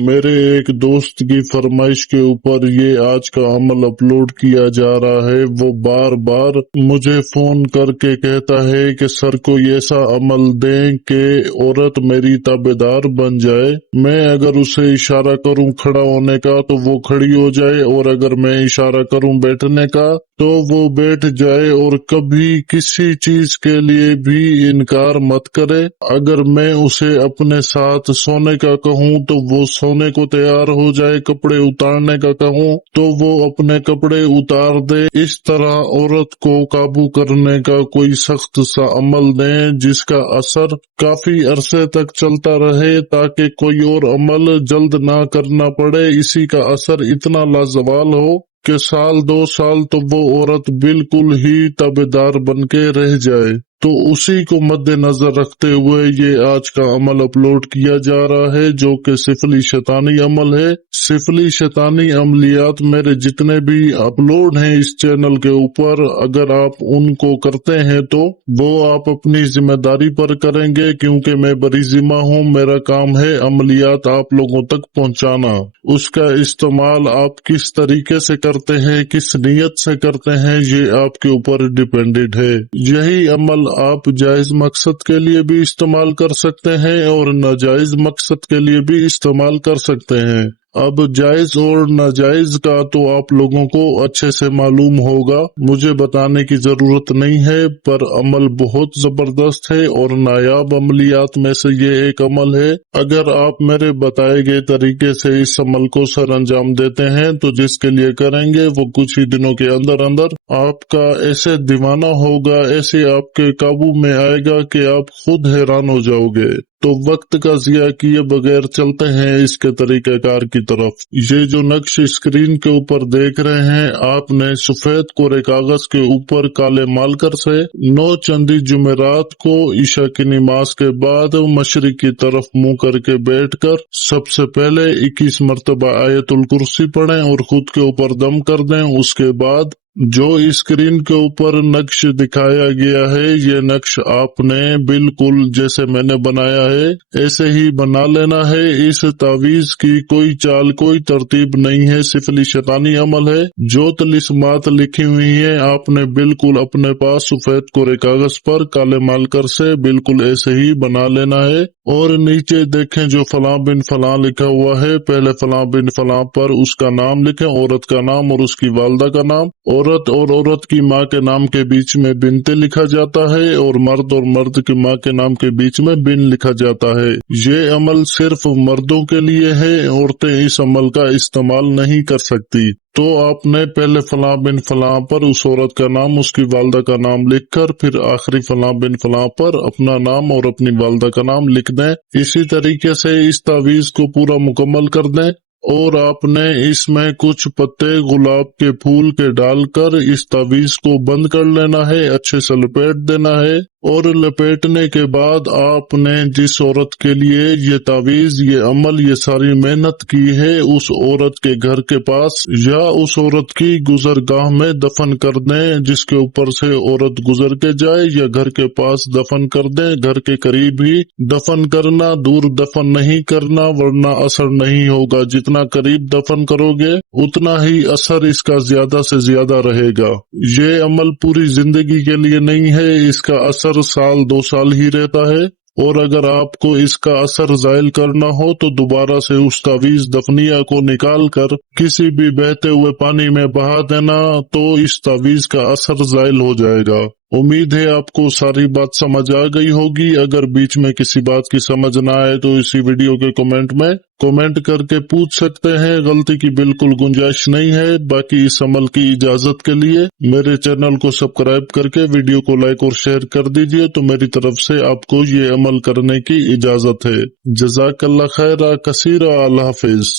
मेरे एक दोस्त की फरमाइश के ऊपर ये आज का अमल अपलोड किया जा रहा है। वो बार बार मुझे फोन करके कहता है कि सर कोई ऐसा अमल दें कि औरत मेरी ताबेदार बन जाए। मैं अगर उसे इशारा करूं खड़ा होने का तो वो खड़ी हो जाए, और अगर मैं इशारा करूं बैठने का तो वो बैठ जाए, और कभी किसी चीज के लिए भी इनकार मत करे। अगर मैं उसे अपने साथ सोने का कहूं तो वो सोने को तैयार हो जाए। कपड़े उतारने का कहूं तो वो अपने कपड़े उतार दे। इस तरह औरत को काबू करने का कोई सख्त सा अमल दें जिसका असर काफी अरसे तक चलता रहे, ताकि कोई और अमल जल्द ना करना पड़े। इसी का असर इतना लाजवाल हो कि साल 2 साल तो वो औरत बिल्कुल ही ताबेदार बन के रह जाए। तो उसी को मद्देनजर रखते हुए ये आज का अमल अपलोड किया जा रहा है, जो कि सिफली शैतानी अमल है। सिफली शैतानी अमलियात मेरे जितने भी अपलोड हैं इस चैनल के ऊपर, अगर आप उनको करते हैं तो वो आप अपनी जिम्मेदारी पर करेंगे, क्योंकि मैं बरी जिम्मा हूँ। मेरा काम है अमलियात आप लोगों तक पहुँचाना। उसका इस्तेमाल आप किस तरीके से करते हैं, किस नीयत से करते हैं, ये आपके ऊपर डिपेंडेड है। यही अमल आप जायज मकसद के लिए भी इस्तेमाल कर सकते हैं और नाजायज मकसद के लिए भी इस्तेमाल कर सकते हैं। अब जायज और नाजायज का तो आप लोगों को अच्छे से मालूम होगा, मुझे बताने की जरूरत नहीं है, पर अमल बहुत जबरदस्त है और नायाब अमलियात में से ये एक अमल है। अगर आप मेरे बताए गए तरीके से इस अमल को सर अंजाम देते हैं तो जिसके लिए करेंगे वो कुछ ही दिनों के अंदर अंदर आपका ऐसे दीवाना होगा, ऐसे आपके काबू में आएगा कि आप खुद हैरान हो जाओगे। तो वक्त का जिया किए बगैर चलते हैं इसके तरीकेकार की तरफ। ये जो नक्श स्क्रीन के ऊपर देख रहे हैं, आपने सफेद कोरे कागज के ऊपर काले मार्कर से 9 चंदी जुमेरात को ईशा की नमाज के बाद मशरिक की तरफ मुंह करके बैठकर सबसे पहले 21 मरतबा आयतुल कुर्सी पढ़ें और खुद के ऊपर दम कर दें। उसके बाद जो स्क्रीन के ऊपर नक्श दिखाया गया है, ये नक्श आपने बिल्कुल जैसे मैंने बनाया है ऐसे ही बना लेना है। इस तावीज की कोई चाल कोई तरतीब नहीं है, सिफली शैतानी अमल है। जो तलिस्मात लिखी हुई है आपने बिल्कुल अपने पास सफेद कोरे कागज पर काले मार्कर से बिल्कुल ऐसे ही बना लेना है। और नीचे देखें जो फलां बिन फलां लिखा हुआ है, पहले फलां बिन फलां पर उसका नाम लिखें, औरत का नाम और उसकी वालदा का नाम। औरत और औरत की माँ के नाम के बीच में बिनते लिखा जाता है, और मर्द की माँ के नाम के बीच में बिन लिखा जाता है। ये अमल सिर्फ मर्दों के लिए है, औरतें इस अमल का इस्तेमाल नहीं कर सकती। तो आपने पहले फलां बिन फलां पर उस औरत का नाम, उसकी वालदा का नाम लिखकर फिर आखिरी फलां बिन फलां पर अपना नाम और अपनी वालदा का नाम लिख दें। इसी तरीके से इस तावीज को पूरा मुकम्मल कर दें, और आपने इसमें कुछ पत्ते गुलाब के फूल के डालकर इस तावीज को बंद कर लेना है, अच्छे से लपेट देना है। और लपेटने के बाद आपने जिस औरत के लिए ये तावीज, ये अमल, ये सारी मेहनत की है, उस औरत के घर के पास या उस औरत की गुजरगाह में दफन कर दें, जिसके ऊपर से औरत गुजर के जाए, या घर के पास दफन कर दें। घर के करीब ही दफन करना, दूर दफन नहीं करना, वरना असर नहीं होगा। जितना करीब दफन करोगे उतना ही असर इसका ज्यादा से ज्यादा रहेगा। ये अमल पूरी जिंदगी के लिए नहीं है, इसका असर साल 2 साल ही रहता है। और अगर आपको इसका असर जायल करना हो तो दोबारा से उस तावीज दफनिया को निकाल कर किसी भी बहते हुए पानी में बहा देना, तो इस तावीज का असर जायल हो जाएगा। उम्मीद है आपको सारी बात समझ आ गई होगी। अगर बीच में किसी बात की समझ ना आए तो इसी वीडियो के कमेंट में कमेंट करके पूछ सकते हैं, गलती की बिल्कुल गुंजाइश नहीं है। बाकी इस अमल की इजाजत के लिए मेरे चैनल को सब्सक्राइब करके वीडियो को लाइक और शेयर कर दीजिए, तो मेरी तरफ से आपको ये अमल करने की इजाजत है। जज़ाकल्लाह खैरा कसीरा। अल्लाह हाफिज।